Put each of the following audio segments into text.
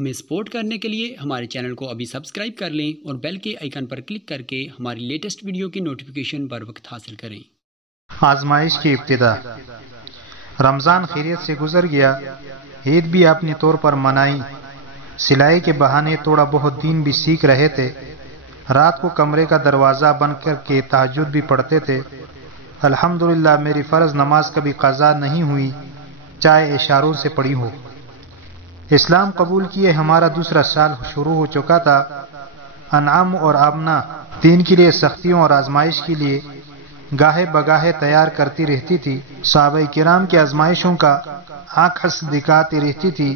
ہمیں سپورٹ کرنے کے لیے ہمارے چینل کو ابھی سبسکرائب کر لیں اور بیل کے آئیکن پر کلک کر کے ہماری لیٹسٹ ویڈیو کی نوٹیفیکیشن بر وقت حاصل کریں۔ آزمائش کی ابتدا۔ رمضان خیریت سے گزر گیا، عید بھی اپنے طور پر منائی، سلائی کے بہانے تھوڑا بہت دین بھی سیکھ رہے تھے، رات کو کمرے کا دروازہ بند کر کے تہجد بھی پڑھتے تھے۔ الحمدللہ میری فرض نماز کبھی قضا نہیں ہوئی، چاہے اشاروں سے پڑھی ہو۔ اسلام قبول کیے ہمارا دوسرا سال شروع ہو چکا تھا۔ انعام اور آمنہ دین کے لیے سختیوں اور آزمائش کے لیے گاہے بگاہے تیار کرتی رہتی تھی۔ صحابہ کرام کی آزمائشوں کا آنکھ دکھاتی رہتی تھی،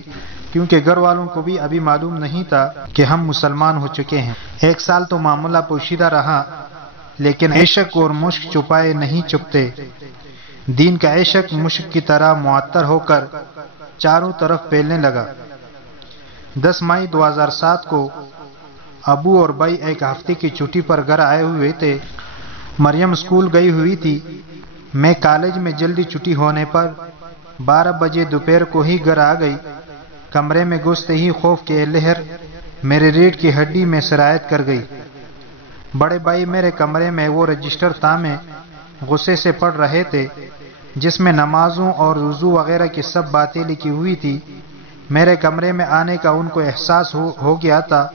کیونکہ گھر والوں کو بھی ابھی معلوم نہیں تھا کہ ہم مسلمان ہو چکے ہیں۔ ایک سال تو معاملہ پوشیدہ رہا، لیکن عشق اور مشک چھپائے نہیں چھپتے۔ دین کا عشق مشک کی طرح معطر ہو کر چاروں طرف پھیلنے لگا۔ 10 مئی 2007 کو ابو اور بھائی ایک ہفتے کی چھٹی پر گھر آئے ہوئے تھے۔ مریم اسکول گئی ہوئی تھی۔ میں کالج میں جلدی چھٹی ہونے پر 12 بجے دوپہر کو ہی گھر آ گئی۔ کمرے میں گھستے ہی خوف کی لہر میرے ریڑھ کی ہڈی میں سرایت کر گئی۔ بڑے بھائی میرے کمرے میں وہ رجسٹر تھامے غصے سے پڑھ رہے تھے جس میں نمازوں اور وضو وغیرہ کی سب باتیں لکھی ہوئی تھی۔ میرے کمرے میں آنے کا ان کو احساس ہو گیا تھا۔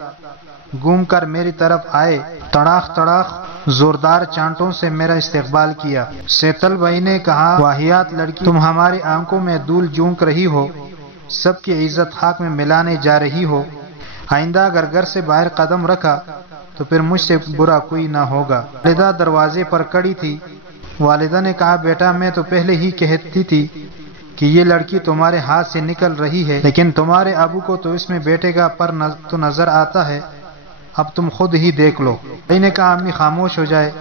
گھوم کر میری طرف آئے، تڑاخ تڑاخ زوردار چانٹوں سے میرا استقبال کیا۔ سیتل بھائی نے کہا، واہیات لڑکی، تم ہماری آنکھوں میں دھول جھونک رہی ہو، سب کی عزت خاک میں ملانے جا رہی ہو۔ آئندہ اگر گھر سے باہر قدم رکھا تو پھر مجھ سے برا کوئی نہ ہوگا۔ والدہ دروازے پر کھڑی تھی۔ والدہ نے کہا، بیٹا میں تو پہلے ہی کہتی تھی کہ یہ لڑکی تمہارے ہاتھ سے نکل رہی ہے، لیکن تمہارے ابو کو تو اس میں بیٹے کا پر تو نظر آتا ہے، اب تم خود ہی دیکھ لو۔ بھائی نے کہا، امی خاموش ہو جائے،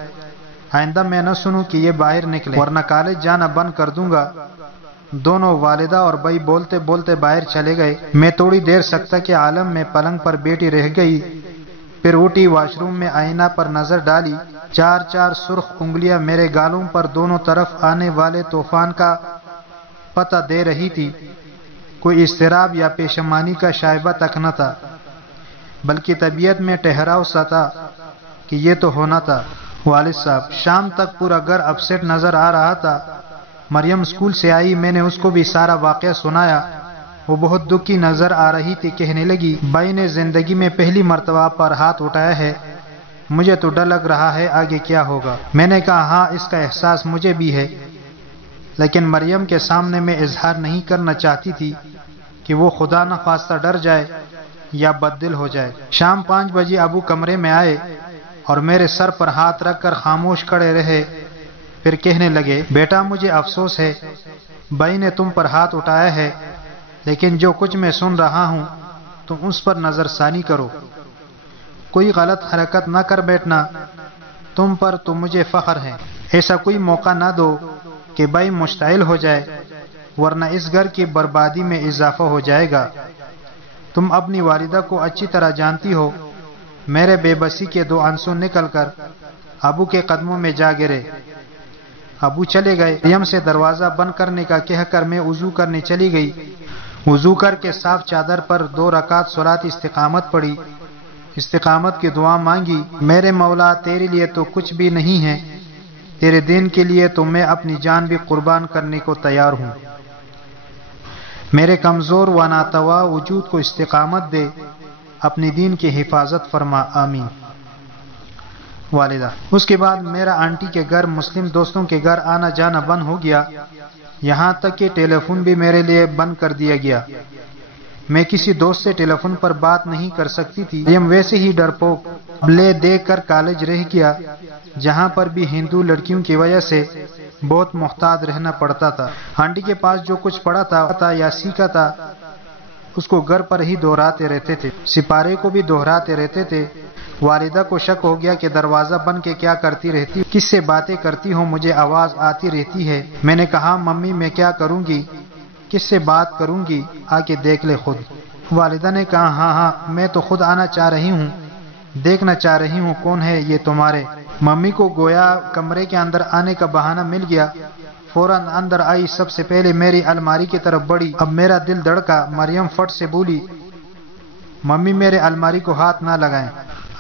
آئندہ میں نہ سنوں کہ یہ باہر نکلے ورنہ کالج جانا بند کر دوں گا۔ دونوں والدہ اور بھائی بولتے بولتے باہر چلے گئے۔ میں تھوڑی دیر سکتہ کے عالم میں پلنگ پر بیٹھی رہ گئی، پھر اٹھی، واش روم میں آئینہ پر نظر ڈالی۔ 4 سرخ انگلیاں میرے گالوں پر دونوں طرف آنے والے طوفان کا پتہ دے رہی تھی۔ کوئی اضطراب یا پشیمانی کا شائبہ تک نہ تھا، بلکہ طبیعت میں ٹھہراؤ سا تھا کہ یہ تو ہونا تھا۔ والد صاحب، شام تک پورا گھر اپسیٹ نظر آ رہا تھا۔ مریم اسکول سے آئی، میں نے اس کو بھی سارا واقعہ سنایا۔ وہ بہت دکھی نظر آ رہی تھی۔ کہنے لگی، بھائی نے زندگی میں پہلی مرتبہ پر ہاتھ اٹھایا ہے، مجھے تو ڈر لگ رہا ہے آگے کیا ہوگا۔ میں نے کہا، ہاں اس کا احساس مجھے بھی ہے، لیکن مریم کے سامنے میں اظہار نہیں کرنا چاہتی تھی کہ وہ خدا نہ خواستہ ڈر جائے یا بددل ہو جائے۔ شام 5 بجے ابو کمرے میں آئے اور میرے سر پر ہاتھ رکھ کر خاموش کھڑے رہے، پھر کہنے لگے، بیٹا مجھے افسوس ہے بھائی نے تم پر ہاتھ اٹھایا ہے، لیکن جو کچھ میں سن رہا ہوں تم اس پر نظر ثانی کرو، کوئی غلط حرکت نہ کر بیٹھنا، تم پر تو مجھے فخر ہے۔ ایسا کوئی موقع نہ دو کہ بھائی مشتعل ہو جائے، ورنہ اس گھر کی بربادی میں اضافہ ہو جائے گا۔ تم اپنی والدہ کو اچھی طرح جانتی ہو۔ میرے بے بسی کے 2 آنسو نکل کر ابو کے قدموں میں جا گرے۔ ابو چلے گئے۔ مریم سے دروازہ بند کرنے کا کہہ کر میں وضو کرنے چلی گئی۔ وضو کر کے صاف چادر پر 2 رکعت صلاۃ استقامت پڑھی، استقامت کی دعا مانگی، میرے مولا تیرے لیے تو کچھ بھی نہیں ہے، تیرے دین کے لیے تو میں اپنی جان بھی قربان کرنے کو تیار ہوں۔ میرے کمزور و ناتواں وجود کو استقامت دے، اپنی دین کی حفاظت فرما، آمین۔ والدہ، اس کے بعد میرا آنٹی کے گھر، مسلم دوستوں کے گھر آنا جانا بند ہو گیا، یہاں تک کہ ٹیلی فون بھی میرے لیے بند کر دیا گیا۔ میں کسی دوست سے ٹیلی فون پر بات نہیں کر سکتی تھی۔ مریم ویسے ہی ڈرپوک لے دے کر کالج رہ گیا، جہاں پر بھی ہندو لڑکیوں کی وجہ سے بہت محتاط رہنا پڑتا تھا۔ آنٹی کے پاس جو کچھ پڑھا تھا یا سیکھا تھا اس کو گھر پر ہی دہراتے رہتے تھے، سپارے کو بھی دہراتے رہتے تھے۔ والدہ کو شک ہو گیا کہ دروازہ بند کے کیا کرتی رہتی، کس سے باتیں کرتی ہوں، مجھے آواز آتی رہتی ہے۔ میں نے کہا، ممی میں کیا کروں گی، کس سے بات کروں گی، آ کے دیکھ لے خود۔ والدہ نے کہا، ہاں میں تو خود آنا چاہ رہی ہوں، دیکھنا چاہ رہی ہوں کون ہے یہ تمہارے۔ ممی کو گویا کمرے کے اندر آنے کا بہانہ مل گیا، فوراً اندر آئی، سب سے پہلے میری الماری کی طرف بڑھی۔ اب میرا دل دھڑکا۔ مریم فٹ سے بولی، ممی میرے الماری کو ہاتھ نہ لگائیں،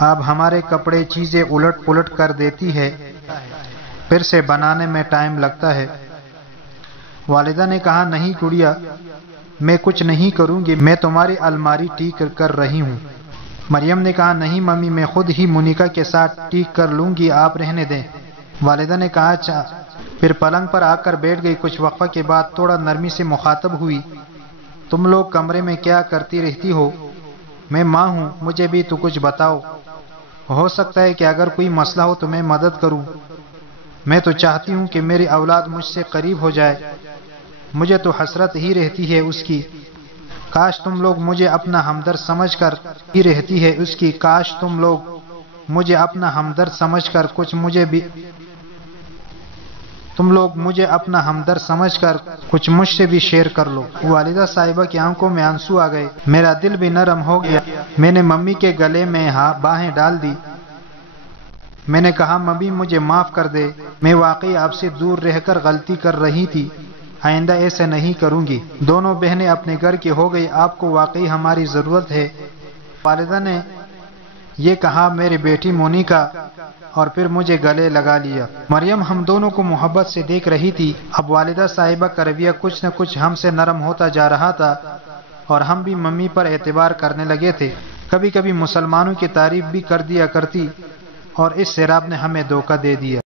اب ہمارے کپڑے چیزیں الٹ پلٹ کر دیتی ہے، پھر سے بنانے میں ٹائم لگتا ہے۔ والدہ نے کہا نہیں گڑیا، میں کچھ نہیں کروں گی، میں تمہاری الماری ٹھیک کر رہی ہوں۔ مریم نے کہا نہیں ممی، میں خود ہی مونیکا کے ساتھ ٹھیک کر لوں گی، آپ رہنے دیں۔ والدہ نے کہا اچھا، پھر پلنگ پر آ کر بیٹھ گئی۔ کچھ وقفہ کے بعد تھوڑا نرمی سے مخاطب ہوئی، تم لوگ کمرے میں کیا کرتی رہتی ہو؟ میں ماں ہوں، مجھے بھی تو کچھ بتاؤ، ہو سکتا ہے کہ اگر کوئی مسئلہ ہو تو میں مدد کروں۔ میں تو چاہتی ہوں کہ میری اولاد مجھ سے قریب ہو جائے، مجھے تو حسرت ہی رہتی ہے اس کی، کاش تم لوگ مجھے اپنا ہمدرد سمجھ کر ہی رہتی ہے اس کی، کاش تم لوگ مجھے اپنا ہمدرد سمجھ کر کچھ مجھ سے بھی شیئر کر لو۔ والدہ صاحبہ کی آنکھوں میں آنسو آ گئے، میرا دل بھی نرم ہو گیا۔ میں نے ممی کے گلے میں باہیں ڈال دی، میں نے کہا ممی مجھے معاف کر دے، میں واقعی آپ سے دور رہ کر غلطی کر رہی تھی، آئندہ ایسے نہیں کروں گی۔ دونوں بہنیں اپنے گھر کی ہو گئی، آپ کو واقعی ہماری ضرورت ہے۔ والدہ نے یہ کہا میری بیٹی مونیکا، اور پھر مجھے گلے لگا لیا۔ مریم ہم دونوں کو محبت سے دیکھ رہی تھی۔ اب والدہ صاحبہ کا رویہ کچھ نہ کچھ ہم سے نرم ہوتا جا رہا تھا، اور ہم بھی ممی پر اعتبار کرنے لگے تھے۔ کبھی کبھی مسلمانوں کی تعریف بھی کر دیا کرتی، اور اس سے رب نے ہمیں دھوکہ دے دیا۔